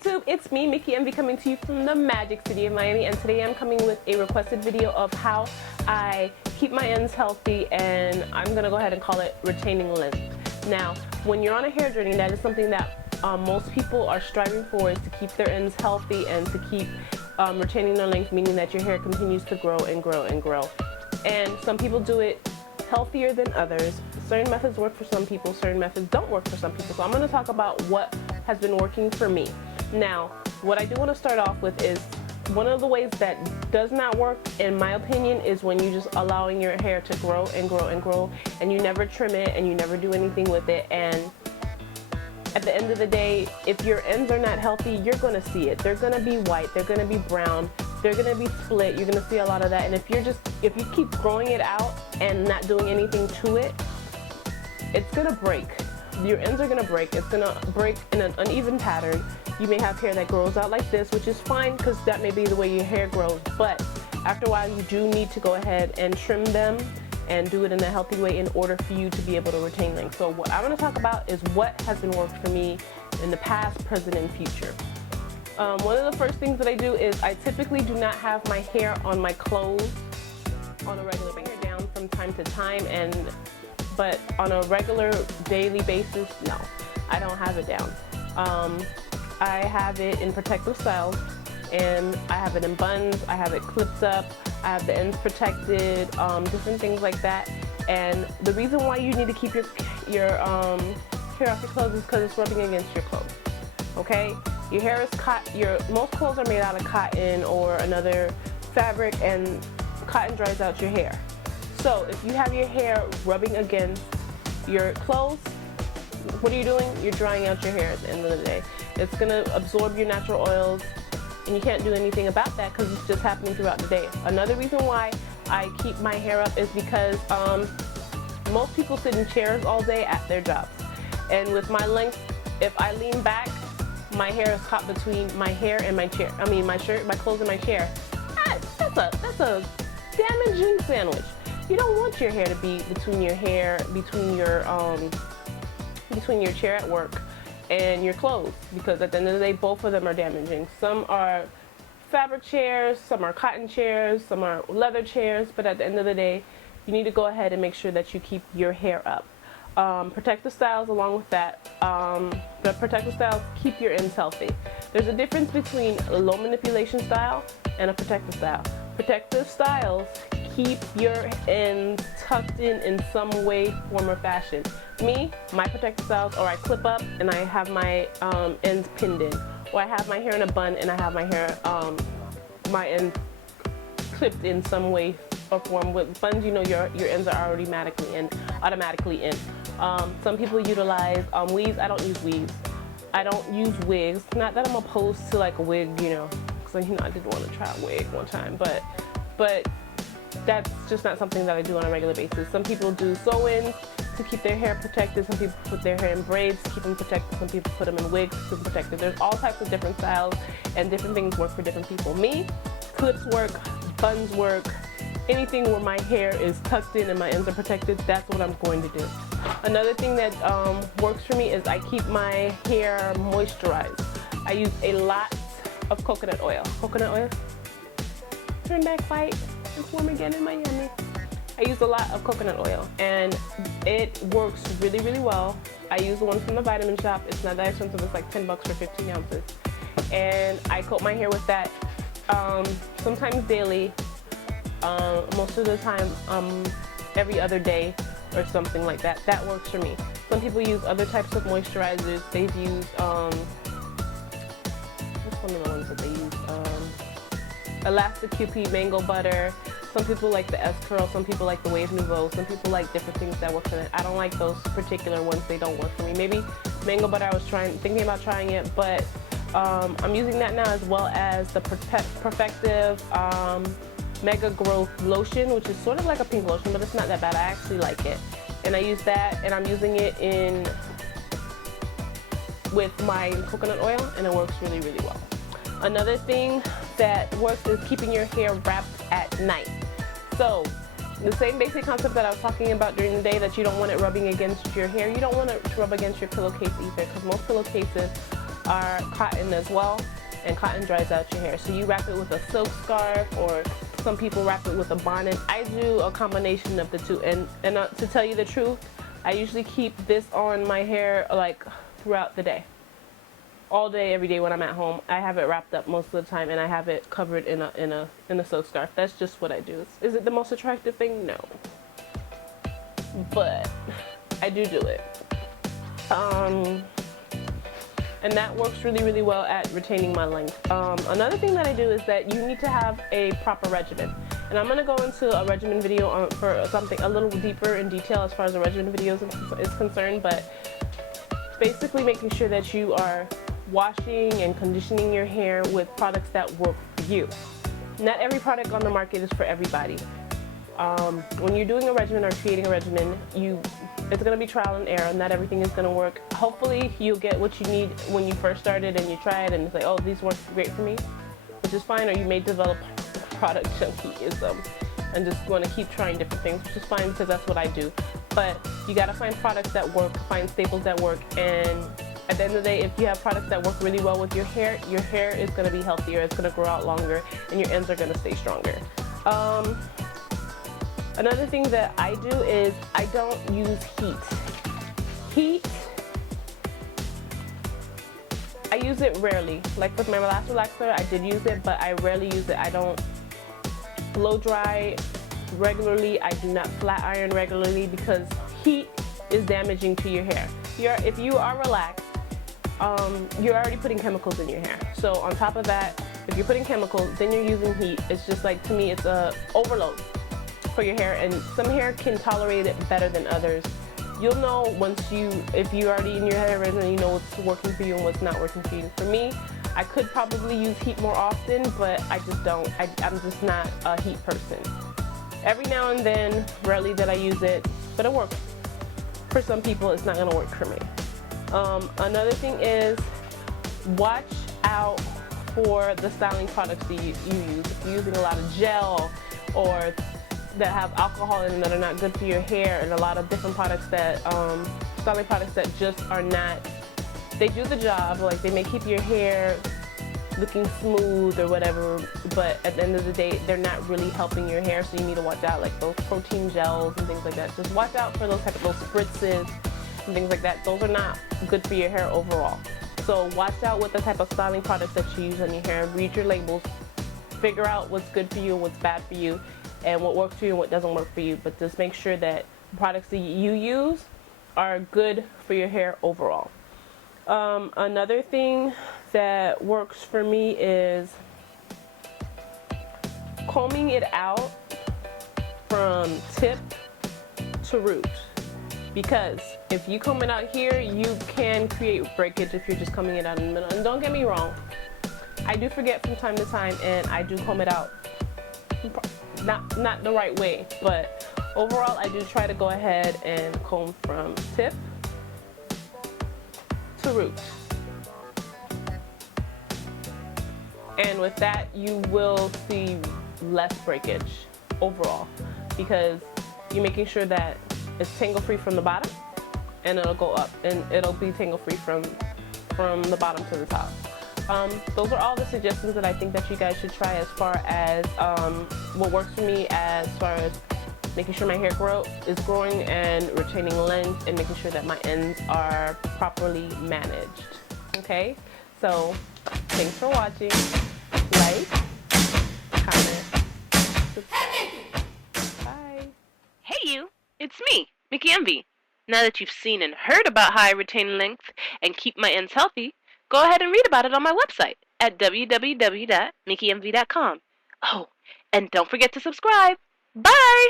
YouTube, it's me, Mickey Envy, coming to you from the Magic City of Miami, and today I'm coming with a requested video of how I keep my ends healthy, and I'm gonna go ahead and call it retaining length. Now, when you're on a hair journey, that is something that most people are striving for, is to keep their ends healthy and to keep retaining their length, meaning that your hair continues to grow and grow and grow. And some people do it healthier than others. Certain methods work for some people, certain methods don't work for some people. So I'm going to talk about what has been working for me. Now, what I do want to start off with is one of the ways that does not work, in my opinion, is when you're just allowing your hair to grow and grow and grow, and you never trim it and you never do anything with it. And at the end of the day, if your ends are not healthy, you're going to see it. They're going to be white, they're going to be brown, they're going to be split. You're going to see a lot of that. And if you keep growing it out and not doing anything to it, it's going to break. Your ends are going to break. It's going to break in an uneven pattern. You may have hair that grows out like this, which is fine because that may be the way your hair grows. But after a while, you do need to go ahead and trim them and do it in a healthy way in order for you to be able to retain length. So what I'm going to talk about is what has been worked for me in the past, present, and future. One of the first things that I do is I typically do not have my hair on my clothes on a regular basis. Down from time to time, but on a regular daily basis, no, I don't have it down. I have it in protective styles, and I have it in buns, I have it clipped up, I have the ends protected, different things like that. And the reason why you need to keep your hair off your clothes is because it's rubbing against your clothes. Okay? Your hair is most clothes are made out of cotton or another fabric, and cotton dries out your hair. So if you have your hair rubbing against your clothes, what are you doing? You're drying out your hair at the end of the day. It's going to absorb your natural oils, and you can't do anything about that because it's just happening throughout the day. Another reason why I keep my hair up is because most people sit in chairs all day at their jobs. And with my length, if I lean back, my hair is caught between my hair and my chair. I mean, my shirt, my clothes, and my chair. That's a damaging sandwich. You don't want your hair to be between your chair at work and your clothes, because at the end of the day, both of them are damaging. Some are fabric chairs, some are cotton chairs, some are leather chairs, but at the end of the day, you need to go ahead and make sure that you keep your hair up. Protective styles along with that. The protective styles keep your ends healthy. There's a difference between a low manipulation style and a protective style. Protective styles keep your ends tucked in some way, form, or fashion. Me, my protective styles, or I clip up and I have my ends pinned in, or I have my hair in a bun and I have my hair, my ends clipped in some way or form. With buns, you know your ends are automatically in. Some people utilize weaves. I don't use weaves. I don't use wigs. Not that I'm opposed to like a wig, you know, because I did want to try a wig one time, but that's just not something that I do on a regular basis. Some people do sew-ins to keep their hair protected. Some people put their hair in braids to keep them protected. Some people put them in wigs to keep them protected. There's all types of different styles, and different things work for different people. Me, clips work, buns work. Anything where my hair is tucked in and my ends are protected, that's what I'm going to do. Another thing that works for me is I keep my hair moisturized. I use a lot of coconut oil. Coconut oil? Turn back white. It's warm again in Miami. I use a lot of coconut oil, and it works really, really well. I use the one from the vitamin shop. It's not that expensive. It's like 10 bucks for 15 ounces. And I coat my hair with that sometimes daily. Most of the time, every other day or something like that. That works for me. Some people use other types of moisturizers. They've used, what's one of the ones that they use? Elastic QP Mango Butter. Some people like the S-Curl, some people like the Wave Nouveau, some people like different things that work for them. I don't like those particular ones. They don't work for me. Maybe Mango Butter, I was thinking about trying it, but I'm using that now, as well as the Perfective Mega Growth Lotion, which is sort of like a pink lotion, but it's not that bad. I actually like it. And I use that, and I'm using it with my coconut oil, and it works really, really well. Another thing that works is keeping your hair wrapped at night. So the same basic concept that I was talking about during the day, that you don't want it rubbing against your hair, you don't want it to rub against your pillowcase either, because most pillowcases are cotton as well, and cotton dries out your hair. So you wrap it with a silk scarf, or some people wrap it with a bonnet. I do a combination of the two, and to tell you the truth, I usually keep this on my hair like throughout the day. All day, every day when I'm at home. I have it wrapped up most of the time, and I have it covered in a silk scarf. That's just what I do. Is it the most attractive thing? No. But I do it. And that works really, really well at retaining my length. Another thing that I do is that you need to have a proper regimen. And I'm gonna go into a regimen video for something a little deeper in detail as far as a regimen video is concerned, but basically making sure that you are washing and conditioning your hair with products that work for you. Not every product on the market is for everybody. When you're doing a regimen or creating a regimen, it's going to be trial and error. Not everything is going to work. Hopefully you'll get what you need when you first started and you try it and it's like, oh, these work great for me, which is fine. Or you may develop product junkiism and just want to keep trying different things, which is fine because that's what I do. But you got to find products that work, find staples that work, and at the end of the day, if you have products that work really well with your hair is going to be healthier, it's going to grow out longer, and your ends are going to stay stronger. Another thing that I do is I don't use heat. I use it rarely. Like with my last relaxer, I did use it, but I rarely use it. I don't blow dry regularly. I do not flat iron regularly because heat is damaging to your hair. If you are relaxed, you're already putting chemicals in your hair. So on top of that, if you're putting chemicals, then you're using heat. It's just like, to me, it's a overload for your hair, and some hair can tolerate it better than others. You'll know if you're already in your hair regimen, you know what's working for you and what's not working for you. For me, I could probably use heat more often, but I just don't. I'm just not a heat person. Every now and then, rarely that I use it, but it works. For some people, it's not gonna work for me. Another thing is, watch out for the styling products that you use. If you're using a lot of gel or that have alcohol in them that are not good for your hair, and a lot of different products that, styling products that just are not, they do the job, like they may keep your hair looking smooth or whatever, but at the end of the day, they're not really helping your hair, so you need to watch out, like those protein gels and things like that. Just watch out for those spritzes and things like that. Those are not good for your hair overall. So watch out with the type of styling products that you use on your hair. Read your labels, figure out what's good for you and what's bad for you, and what works for you and what doesn't work for you. But just make sure that the products that you use are good for your hair overall. Another thing that works for me is combing it out from tip to root. Because if you comb it out here, you can create breakage if you're just combing it out in the middle. And don't get me wrong, I do forget from time to time, and I do comb it out not the right way, but overall I do try to go ahead and comb from tip to root. And with that, you will see less breakage overall, because you're making sure that it's tangle free from the bottom, and it'll go up, and it'll be tangle free from the bottom to the top. Those are all the suggestions that I think that you guys should try as far as what works for me, as far as making sure my hair is growing and retaining length, and making sure that my ends are properly managed. Okay, so thanks for watching. Like, comment, subscribe. Bye. Hey you, it's me, Mickey Envy. Now that you've seen and heard about how I retain length and keep my ends healthy, go ahead and read about it on my website at www.mickyenvy.com. Oh, and don't forget to subscribe. Bye!